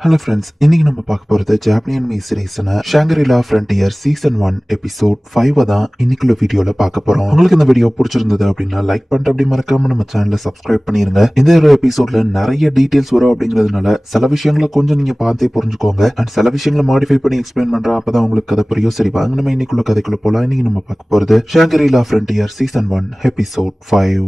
Hello friends, இன்னைக்கு நம்ம பார்க்க போறது ஜாப்பனியன் மீ சீரீஸ்னா ஷாங்கரிலா ஃப்ரண்டியர் சீசன் 1 எபிசோட் 5 தான் இன்னைக்குள்ள வீடியோல பார்க்க போறோம். உங்களுக்கு இந்த வீடியோ பிடிச்சிருந்தது அப்படின்னா லைக் பண்ணிட்டு அப்படி மறக்காம நம்ம சேனலை சப்ஸ்கிரைப் பண்ணிருங்க. இந்த ஒரு எபிசோட்ல நிறைய டீடைல்ஸ் வரும் அப்படிங்கிறதுனால சில விஷயங்களை கொஞ்சம் நீங்க பார்த்தே புரிஞ்சுக்கோங்க. அண்ட் சில விஷயங்களை மாடிஃபை பண்ணி எக்ஸ்பிளைன் பண்றேன், அப்பதான் உங்களுக்கு கதை புரியும். சரி வாங்க நம்ம இன்னைக்குள்ள கதைக்குள்ள போலாம். இன்னைக்கு நம்ம பார்க்க போறது ஷாங்கரிலா ஃப்ரண்டியர் சீசன் 1 எபிசோட் 5.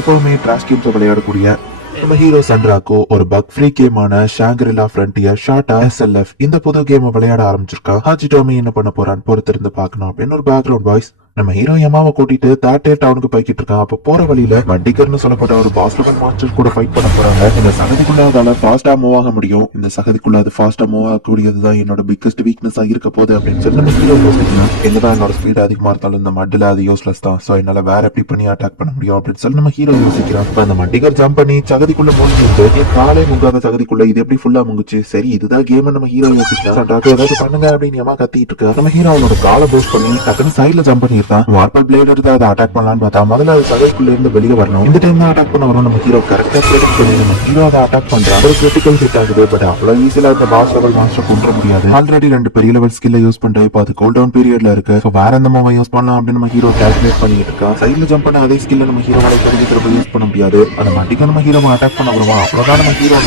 எப்பவுமே டிராஷ் கேம்ஸ் விளையாடக்கூடிய நம்ம ஹீரோ சண்ட்ராக்கோ ஒரு பக் ஃப்ரீ கேமான ஷாங்கரிலா ஃப்ரண்டியர் ஷார்ட்டா SLF இந்த புது கேம் விளையாட ஆரம்பிச்சிருக்கான். ஹாஜிடோமி என்ன பண்ண போறான்னு பொறுத்திருந்து பார்க்கணும் அப்படின்னு ஒரு பேக்ரவுண்ட் வாய்ஸ். நம்ம ஹீரோ யமாவை கூட்டிட்டு தாட்டே டவுனுக்கு போய்கிட்டு இருக்கான். அப்ப போற வழியில மட்டிகர்னு சொல்லப்பட்ட ஒரு பாஸ்லபன் மாஸ்டர் கூட ஃபைட் பண்ண போறாங்க. இந்த சகதிக்குள்ள அதால ஃபாஸ்டா மூவ் ஆக முடியும். இந்த சகதிக்குள்ள அது ஃபாஸ்டா மூவ் ஆகக்கூடியதுதான் என்னோட பிக்கஸ்ட் வீக்னஸ் இருக்க போகுது அப்படின்னு சொல்லி நம்ம ஹீரோ யோசிக்கலாம். என்னதான் என்னோட ஸ்பீட் அதிகமா இருந்தாலும் இந்த மட்டில அது யூஸ்லெஸ் தான். சோ என்னால வேற எப்படி பண்ணி அட்டாக் பண்ண முடியும் அப்படின்னு சொல்லி நம்ம ஹீரோ யோசிக்கிறான். அந்த மட்டிகர் ஜம்ப் பண்ணி சகதிக்குள்ள மூழ்கிட்டு காலை முங்காத சகதிக்குள்ள இது எப்படி ஃபுல்லா முங்குச்சு. சரி இதுதான் கேம் நம்ம ஹீரோ யோசிக்கலாம். ஏதாவது பண்ணுங்க அப்படின்னு ஏமா கத்திட்டு இருக்கா. நம்ம ஹீரோ அவனோட காலை பூஸ்ட் பண்ணி டக்குனு சைட்ல ஜம்ப் பண்ணிருக்கான். வார்பல் பிளேட் எடுத்து அதை அட்டாக் பண்ணலான்னு பார்த்தா முதல்ல அது சகைக்குள்ள இருந்து வெளியே வரணும். இந்த டைம் தான் அட்டாக் பண்ண வரும். நம்ம ஹீரோ கரெக்டா ப்ரெடிக்ட் பண்ணி நம்ம ஹீரோ அதை அட்டாக் பண்றான். ஒரு கிரிட்டிக்கல் ஹிட் ஆகுது. பட் அவ்வளவு ஈஸியா இந்த பாஸ் லெவல் மாஸ்டர் கொண்டு முடியாது. ஆல்ரெடி 2 பெரிய லெவல் ஸ்கில்ல யூஸ் பண்ற இப்போ அது கூல் டவுன் பீரியட்ல இருக்கு. சோ வேற எந்த மூவ் யூஸ் பண்ணலாம் அப்படின்னு நம்ம ஹீரோ கால்குலேட் பண்ணிட்டு இருக்கா. சைட்ல ஜம்ப் பண்ண அதே ஸ்கில்ல நம்ம ஹீரோ தெரிஞ்சுக்கிறப்ப யூஸ் பண்ண முடியாது. அந்த மட்டிக்க நம்ம ஹீரோ அட்டாக் பண்ண வருவா. அவ்வளவுதான் நம்ம ஹீரோ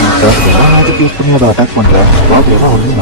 மேஜிக் யூஸ் பண்ணி அதை அட்டாக் பண்றேன்.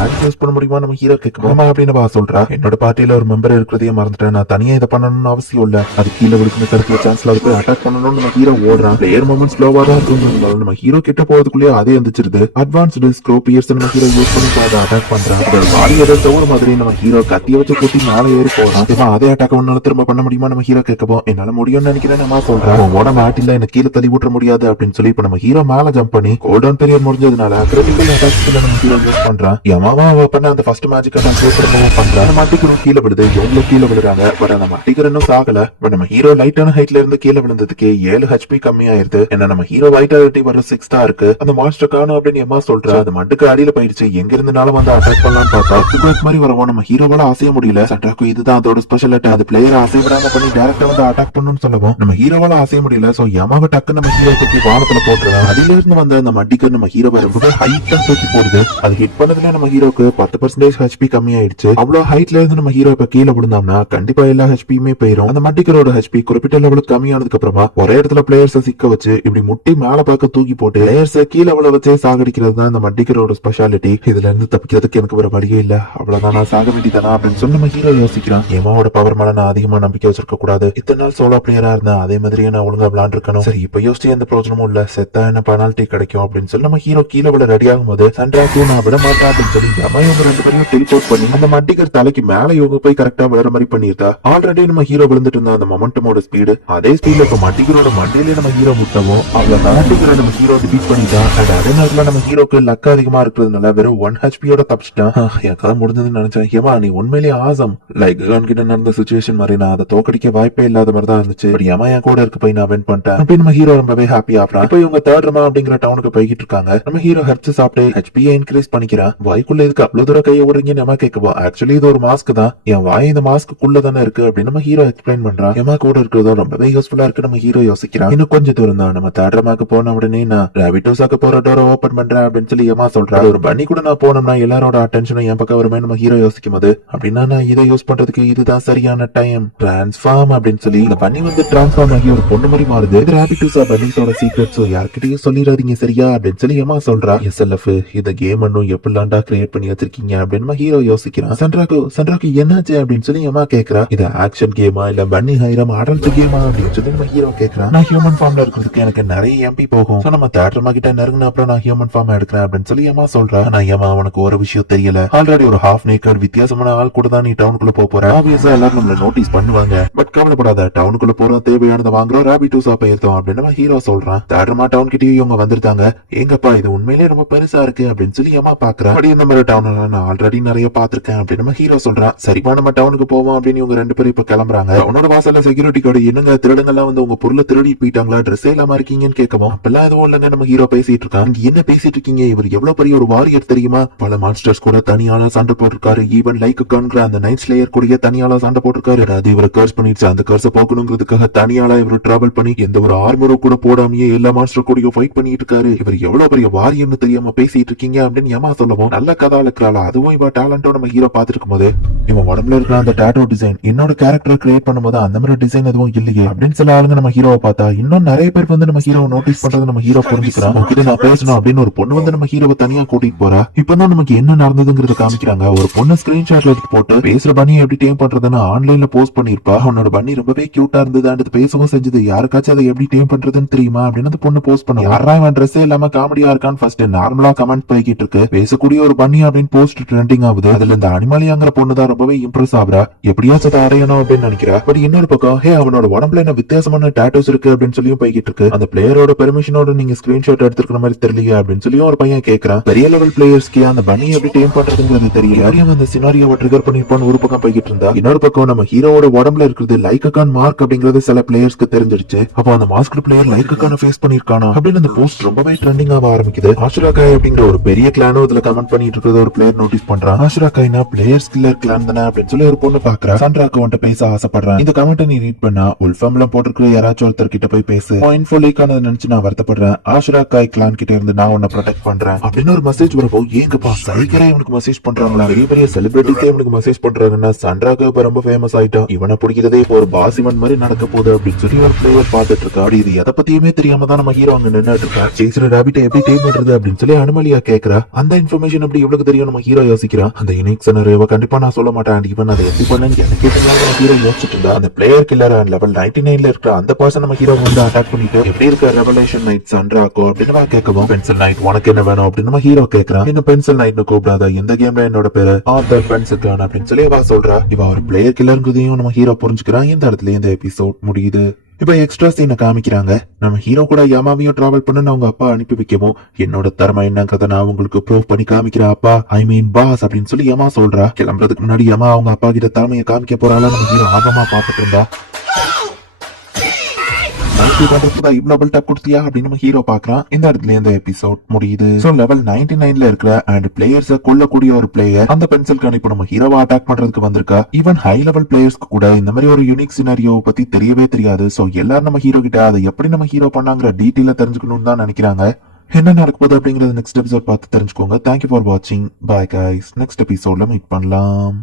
மேஜிக் யூஸ் பண்ண முடியுமா நம்ம ஹீரோ கேட்கமா அப்படின்னு பா சொல்றா. என்னோட பார்ட்டியில ஒரு மெம்பர் இருக்கிறதையே மறந்துட்டேன். நான் தனியா இதை பண்ணணும்னு அவசியம் இல்ல. அது கீழே விழுக்குன்னு கிடைக்கிற சான்ஸ்ல அதுக்கு அட்டாக் பண்ணணும்னு நம்ம ஹீரோ ஓடுறான். பிளேயர் மூவ்மெண்ட் ஸ்லோவா தான் இருக்கும். நம்ம ஹீரோ கிட்ட போறதுக்குள்ளேயே அதே எந்திரிச்சிருது. அட்வான்ஸ்டு ஸ்க்ரோபியர்ஸ் நம்ம ஹீரோ யூஸ் பண்ணி அதை அட்டாக் பண்றான். பாடி ஏதோ ஒரு மாதிரி நம்ம ஹீரோ கத்திய வச்சு குத்தி மேல ஏறி போறான். அதே அட்டாக் ஒன்னால திரும்ப பண்ண முடியுமா நம்ம ஹீரோ கேட்கப்போ என்னால முடியும்னு நினைக்கிறேன். நம்ம சொல்றேன் உட மாட்டில எனக்கு கீழே தள்ளி விட்டுற முடியாது அப்படின்னு சொல்லி இப்ப நம்ம ஹீரோ மேல ஜம்ப் பண்ணி கோல்டன் பீரியட் முடிஞ்சதுனால கிரிட்டிக்கல் அட்டாக் நம்ம ஹீரோ யூஸ் பண்றான். யமாவா பண்ண அந்த ஃபர்ஸ்ட் மேஜிக் அட்டாக் பண்றான். மாட்டிக்கிறோம் கீழே விடுது. இவங்க கீழே விழுறாங்க. பட் அந்த மாட்டிக்கிறனும் சாகல. பட் நம்ம ஹீரோ லைட்டான ஹைட்ல இருந்து கீழே விழுந்ததுக்கு 7 HP கம்மியாயிருது. என்ன நம்ம ஹீரோ வைட்டாலிட்டி வர 6 தான் இருக்கு. அந்த மாஸ்டர் காணும் அப்படின்னு எம்மா சொல்றா. அது மட்டுக்கு அடியில போயிடுச்சு. எங்க இருந்தனாலும் வந்து அட்டாக் பண்ணலாம்னு பார்த்தா மாதிரி வரவும் நம்ம ஹீரோவால அசைய முடியல. சட்டாக்கு இதுதான் அதோட ஸ்பெஷாலிட்டி. அது பிளேயர் அசைவிடாம பண்ணி டைரக்டா வந்து அட்டாக் பண்ணணும்னு சொல்லவும் நம்ம ஹீரோவால அசைய முடியல. சோ யமாவை டக்கு நம்ம ஹீரோ தூக்கி வானத்துல போட்டுருவோம். அதில இருந்து வந்த அந்த மட்டிக்கு நம்ம ஹீரோவை ரொம்ப ஹைட்டா தூக்கி போடுது. அது ஹிட் பண்ணதுல நம்ம ஹீரோக்கு 10% HP கம்மியாயிடுச்சு. அவ்வளவு ஹைட்ல இருந்து நம்ம ஹீரோ இப்ப கீழே விழுந்தோம்னா கண்டிப்பா எல்லா HPயுமே போயிரும். அந்த மட்டிக்கரோட HP குறிப்பிட்ட லெவலுக்கு கம்மியானதுக்கு அப்புறமா ஒரே இடத்துல பிளேயர்ஸ் சிக்க வச்சு இப்படி முட்டி மேல பார்க்க தூக்கி போட்டு பிளேயர்ஸ் கீழே அவளை வச்சே சாகடிக்கிறது தான் இந்த மட்டிக்கரோட ஸ்பெஷாலிட்டி. இதுல இருந்து தப்பிக்கிறதுக்கு எனக்கு வேற வழியே இல்ல. அவ்வளவுதான் நான் சாக வேண்டியதானா அப்படின்னு சொல்லி நம்ம ஹீரோ யோசிக்கிறான். எமாவோட பவர் மேல நான் அதிகமா நம்பிக்கை வச்சிருக்க கூடாது. இத்தனை நாள் சோலோ பிளேயரா இருந்தேன். அதே மாதிரியே நான் ஒழுங்கா விளையாண்டுருக்கணும். சரி இப்ப யோசிச்சு எந்த பிரோஜனமும் இல்ல. செத்தா என்ன பெனால்டி கிடைக்கும் அப்படின்னு சொல்லி நம்ம ஹீரோ கீழே விட ரெடி ஆகும் போது சண்ட்ராக்கு நான் விட மாட்டேன் அப்படின்னு சொல்லி இவங்க 2 பேரையும் டெலிபோர்ட் பண்ணி அந்த மட்டிக்கர் தலைக்கு மேல இவங்க போய் கரெக்டா விழற மாதிரி பண்ணிருக்கா. ஆல்ரெடி நம்ம ஹீரோ விழுந்துட்டு இருந்தா அந்த மொமெண்டமோட ஸ்பீடு அதே ஸ்பீட்ல இப்ப மட்டிகரோட மண்டையிலே நம்ம ஹீரோ முட்டவும் அவ்வளவு மட்டிகரை நம்ம ஹீரோ டிபீட் பண்ணிட்டான். அண்ட் அதே நேரத்துல நம்ம ஹீரோக்கு லக் அதிகமா இருக்கிறதுனால வெறும் 1 HPயோட தப்பிச்சிட்டான். எனக்கு கதை முடிஞ்சதுன்னு நினைச்சேன். ஏமா நீ உண்மையிலேயே ஆசம். லைக் கிட்ட நடந்த சிச்சுவேஷன் மாதிரி நான் அதை தோக்கடிக்க வாய்ப்பே இல்லாத மாதிரி தான் இருந்துச்சு. ஏமா என் கூட இருக்கு போய் நான் வின் பண்ணிட்டேன் அப்படின்னு நம்ம ஹீரோ ரொம்பவே ஹாப்பி ஆகிறான். இப்போ இவங்க தேர்ட் ரமா அப்படிங்கிற டவுனுக்கு போய்கிட்டு இருக்காங்க. நம்ம ஹீரோ ஹெர்ட்ஸ் சாப்பிட்டு ஹெச்பியை இன்க்ரீஸ் பண்ணிக்கிறான். வாய்க்குள்ள இதுக்கு அவ்வளவு தூரம் கையை விடுறீங்கன்னு நம்ம கேட்கவா. ஆக்சுவலி இது ஒரு மாஸ்க் தான். என் வாய் இந்த மாஸ்க்குள்ள தானே இருக்கு அப்படின்னு நம்ம ஹீரோ எக்ஸ்பிளைன் பண்றான். ஏமா கூட இருக்கிறதோ ரொம்பவே யூஸ்ஃபுல்லா இருக்கு நம்ம ஹீரோ யோசிக்கிறான். இன்னும் கொஞ்சம் தூரம் தான். நம்ம தேர்ட் ரமாக்கு போன உடனே நான் ராபிட்டோஸாக்கு போற டோரை ஓபன் பண்றேன் அப்படின்னு சொல்லி ஏமா சொல்றா. ஒரு பண்ணி கூட நான் போனோம்னா எல்லாரோட அட்டென்ஷனும் என் பக்கம் வருமே நம்ம ஹீரோ யோசிக்கும் போது அப்படின்னா நான் இதை யூஸ் பண்றதுக்கு இதுதான் சரியான டைம். டிரான்ஸ்ஃபார்ம் அப்படின்னு சொல்லி இந்த பண்ணி வந்து டிரான்ஸ்ஃபார்ம் ஆகி ஒரு பொண்ணு மாதிரி மாறுது. இது ராபிட்டோஸா பன்னிஸோட சீக்ரெட்ஸோ யார்கிட்டயும் சொல்லிடாதீங்க சரியா அப்படின்னு சொல்லி ஏமா சொல்றா. SLF இந்த கேம் இன்னும் எப்படிலாண்டா கிரியேட் பண்ணி வச்சிருக்கீங்க அப்படின்னு நம்ம ஹீரோ யோசிக்கிறான். சண்ட்ராக்கு என்னாச்சு அப்படின்னு சொல்லி ஏமா கேக்குறா. இது ஆக்ஷன் கேமா இல்ல பன்னி ஹைரம் அடல்ட் கேமா அப்படின்னு சொல்லி நம்ம ஹீரோ கேக்குறான். நான் ஹியூமன் ஃபார்ம்ல இருக்கிறதுக்கு எனக்கு நிறைய MP போகும். நம்ம தேட்டர்மா கிட்ட நெருங்கின அப்புறம் நான் ஹியூமன் ஃபார்ம் எடுக்கிறேன் அப்படின்னு சொல்லி ஏமா சொல்றா. நான் ஏமா உனக்கு ஒரு விஷயம் தெரியல. ஆல்ரெடி ஒரு ஹாஃப் நேக்கட் வித்தியாசமான ஆள் கூட தான் நீ டவுனுக்குள்ள போற. ஆப்வியஸா எல்லாரும் நம்மள நோட்டீஸ் பண்ணுவாங்க. பட் கவலைப்படாத. டவுனுக்குள்ள போறோம், தேவையானதை வாங்குறோம், ராபிட்டோஸா போயிருந்தோம் அப்படின்னு நம்ம ஹீரோ சொல்றான். தேட்டர்மா டவுன் கிட்டயும் இவங்க வந்திருக்காங்க. எங்கப்பா இது உண்மையிலேயே ரொம்ப பெருசா இருக்கு அப்படின்னு சொல்லி ஏமா பாக்குறா. அப்படி இந்த மாதிரி டவுன் நான் ஆல்ரெடி நிறைய பாத்திருக்கேன் அப்படின்னு நம்ம ஹீரோ சொல்றான். சரிப்பா நம்ம டவுனுக்கு போவோம் அப்படின்னு இவங்க 2 பேரும் இப்ப கிளம்புறாங்க. உன்னோட வாசல்ல செக்யூரிட்டி கார்டு என்னங்க திருடங்க எல்லாம் வந்து உங்க பொருளை திருடி போயிட்டாங்களா, ட்ரெஸ்ஸே இல்லாம இருக்கீங்கன்னு கேட்கவும் அப்பெல்லாம் எதுவும் இல்லங்க நம்ம ஹீரோ பேசிட்டு இருக்காங்க. இங்க என்ன பேசிட்டு இருக்கீங்க, இவர் எவ்வளவு பெரிய ஒரு வாரியர் தெரியுமா, பல மான்ஸ்டர்ஸ் கூட தனியால சண்டை போட்டிருக்காரு, ஈவன் லைக் கான்கிற அந்த நைட் ஸ்லேயர் கூட தனியால சண்டை போட்டிருக்காரு. அது இவரை கர்ஸ் பண்ணிடுச்சு, அந்த கர்ஸை போக்கணுங்கிறதுக்காக தனியால இவர் டிராவல் பண்ணி எந்த ஒரு ஆர்மரும் கூட போடாமையே எல்லா மான்ஸ்டர் கூடயும் ஃபைட் பண்ணிட்டு இருக்காரு. இவர் எவ்வளவு பெரிய வாரியர்னு தெரியாம பேசிட்டு இருக்கீங்க அப்படின்னு யமா சொல்லவும் நல்ல கதை இருக்கிறாள். அதுவும் இவ டேலண்டோட நம்ம ஹீரோ பாத்துட்டு இருக்கும்போது இவன் உடம்புல இருக்கிற அந்த டாட்டோ டிசைன் என்னோட கேரக்டர் கிரியேட் பண்ணும்போது அந்த மாதிரி டிசைன் எதுவும் இல்லையே அப்படின்னு சில ஆளுங்க நம்ம ஹீரோவை பார்த்தா இன்னும் நிறைய பேர் வந்து நம்ம ஹீரோவை நோட்டீஸ் பண்றது நம்ம ஹீரோ புரிஞ்சுக்கிறான். உங்ககிட்ட நான் பேசணும் அப்படின்னு ஒரு பொண்ணு வந்து நம்ம ஹீரோவை தனியா கூட்டிட்டு போறா. இப்பதான் நமக்கு என்ன நடந்ததுங்கிறது காமிக்கிறாங்க. ஒரு பொண்ணு ஸ்கிரீன்ஷாட்ல எடுத்து போட்டு பேசுற பண்ணி எப்படி டேம் பண்றதுன்னு ஆன்லைன்ல போஸ்ட் பண்ணிருப்பா. அவனோட பண்ணி ரொம்பவே கியூட்டா இருந்தது, பேசவும் செஞ்சது. யாருக்காச்சும் அதை எப்படி டேம் பண்றதுன்னு தெரியுமா அப்படின்னு அந்த பொண்ணு போஸ்ட் பண்ண யாரா இவன் ட்ரெஸ்ஸே இல்லாம காமெடியா இருக்கான்னு ஃபர்ஸ்ட் நார்மலா கமெண்ட் போய்கிட்டு இருக்கு. பேசக்கூடிய ஒரு பண்ணி அப்படின்னு போஸ்ட் ட்ரெண்டிங் ஆகுது. அதுல இந்த அனிமலியாங்கிற பொண்ணு தான் ரொம்பவே இம்ப்ரெஸ் ஆகுறா. எப்படியாச்சும் அதை அடையணும் அப்படின்னு நினைக்கிறா. பட் இன்னொரு பக்கம் அவனோட உடம்புல என்ன வித்தியாசமான டாட்டூஸ் இருக்கு அப்படின்னு சொல்லியும் போய்கிட்டு இருக்கு. அந்த பிளேயரோட பெர்மிஷனோட நீங்க ஸ்கிரீன்ஷாட் எடுத்துக்கிற மாதிரி தெரியலையா அப்படின்னு சொல்லியும் ஒரு பையன் கேட்கறான். பெரிய லெவல் பிளேயர்ஸ்க்கு அந்த பண்ணி எப்படி டேம் பண்றதுங்கிறது தெரியல. யாரையும் அந்த சினாரியோவை ட்ரிகர் பண்ணிருப்பான்னு ஒரு பக்கம் போய்கிட்டு இருந்தா, இன்னொரு பக்கம் நம்ம ஹீரோவோட உடம்புல இருக்கிறது லைக்கான் மார்க் அப்படிங்கிறது சில பிளேயர்ஸ்க்கு தெரிஞ்சிருச்சு. அப்போ அந்த மாஸ்க் பிளேயர் லைக்கான ஃபேஸ் பண்ணிருக்கானா அப்படின்னு அந்த போஸ்ட் ரொம்பவே ட்ரெண்டிங் ஆக ஆரம்பிக்குது. ஆஷுராகாய் அப்படிங்கிற ஒரு பெரிய கிளானும் இதுல கமெண்ட் பண்ணிட்டு இருக்கிறத ஒரு பிளேயர் நோட்டீஸ் பண்றான். ஆஷுராகாய்னா பிளேயர்ஸ் கில்லர் கிளான் தானே அப்படின்னு சொல்லி ஒரு பொண்ணு பாக்குறா. சாண்ட்ராக்கு வந்துட்டு பேச ஆசைப்படுறான். இந்த கமெண்ட் நீ ரீட் பண்ணா உல்ஃபம்ல போட்டிருக்கிற யாராச்சும் ஒருத்தர் கிட்ட போய் பேசு, இன்ஃபோ லீக் ஆனதை நினைச்சு நான் வருத்தப்படுறேன், ஆஷுராகாய் கிளான் கிட்ட இருந்து நான் உன்னை ப்ரொடெக்ட் பண்றேன் அப்படின்னு ஒரு மெசேஜ் வரப்போ ஏங்கப்பா சைக்கரே இவனுக்கு மெசேஜ் பண்றாங்களா, பெரிய பெரிய செலிபிரிட்டிஸே இவனுக்கு மெசேஜ் பண்றாங்கன்னா சாண்ட்ராக்கு இப்ப ரொம்ப ஃபேமஸ் ஆயிட்டான், இவனை பிடிக்கிறதே இப்போ ஒரு பாஸ் இவன் மாதிரி நடக்க போகுது அப்படின்னு சொல்லி ஒரு பிளேயர் பாத்துட்டு இருக்கா. அப்படி இது எதை பத்தியுமே தெரியாம தான் நம்ம ஹீரோ அங்க நின்னுட்டு இருக்கா. சேசர் ராபிட்டை எப்படி டேம் பண்றது அப்படின்னு சொல்லி அனுமலியா கேக்குறா. அந்த இன்ஃபர்மேஷன் எப்படி எவ்வளவு தெரியும் நம்ம ஹீரோ யோசிக்கிறான். அந்த யூனிக் சினரியோவை கண்டிப்பா நான் சொல்ல மாட்டேன், இவன் அதை எப்படி பண்ணு எனக்கே தெரியாம நம்ம ஹீரோ யோசிச்சுட்டு இருந்தா. அந்த பிளேயர் கில்லர் லெவல் 99ல இருக்கிற அந்த பர்சன் நம்ம ஹீரோ வந்து அட்டாக் பண்ணிட்டு எப்படி இருக்க ரெவலேஷன் நைட் சண்ட்ராக்கோ அப்படின்னு கேட்கவும் பென்சில் நைட் உனக்கு என்ன வேணும் அப்படின்னு நம்ம ஹீரோ கேட்கறான். என்ன பென்சில் நைட்னு கூப்பிடாத, இந்த கேம்ல என்னோட பேரு ஆர்தர் பென்சில் கான் அப்படின்னு சொல்லி இவ சொல்றா. இவ ஒரு பிளேயர் கில்லர்ங்கிறதையும் நம்ம ஹீரோ புரிஞ்சுக்கிறான். இந்த இடத்துல இந்த எபிசோட் முடியுது. இப்ப எக்ஸ்ட்ரா சீனை காமிக்கிறாங்க. நம்ம ஹீரோ கூட யமாவையும் டிராவல் பண்ணு அவங்க அப்பா அனுப்பி வைக்கவும் என்னோட திறமை என்னங்கிறத நான் உங்களுக்கு ப்ரூவ் பண்ணி காமிக்கிறேன் அப்பா, ஐ மீன் பாஸ் அப்படின்னு சொல்லி யமா சொல்றா. கிளம்புறதுக்கு முன்னாடி யமா அவங்க அப்பா கிட்ட திறமையை காமிக்க போறாளா நம்ம ஹீரோ ஆர்வமா பாத்துட்டு இருந்தா. இவ்வளவு பில்டப் கொடுத்தியா அப்படின்னு நம்ம ஹீரோ பாக்குறான். இந்த இடத்துல இந்த எபிசோட் முடியுது. சோ லெவல் 99ல இருக்கிற அண்ட் பிளேயர்ஸ கொல்லக்கூடிய ஒரு பிளேயர் அந்த பென்சில் கன் இப்ப நம்ம ஹீரோவை அட்டாக் பண்றதுக்கு வந்திருக்கா. ஈவன் ஹை லெவல் பிளேயர்ஸ்க்கு கூட இந்த மாதிரி ஒரு யூனிக் சினாரியோ பத்தி தெரியவே தெரியாது. சோ எல்லாரும் நம்ம ஹீரோ கிட்ட அதை எப்படி நம்ம ஹீரோ பண்ணாங்கிற டீட்டெயில தெரிஞ்சுக்கணும்னு தான் நினைக்கிறாங்க. என்ன நடக்க போகுது அப்படிங்கறது நெக்ஸ்ட் எபிசோட் பார்த்து தெரிஞ்சுக்கோங்க. தேங்க்யூ ஃபார் வாட்சிங். Bye guys. நெக்ஸ்ட் எபிசோட்ல மீட் பண்ணலாம்.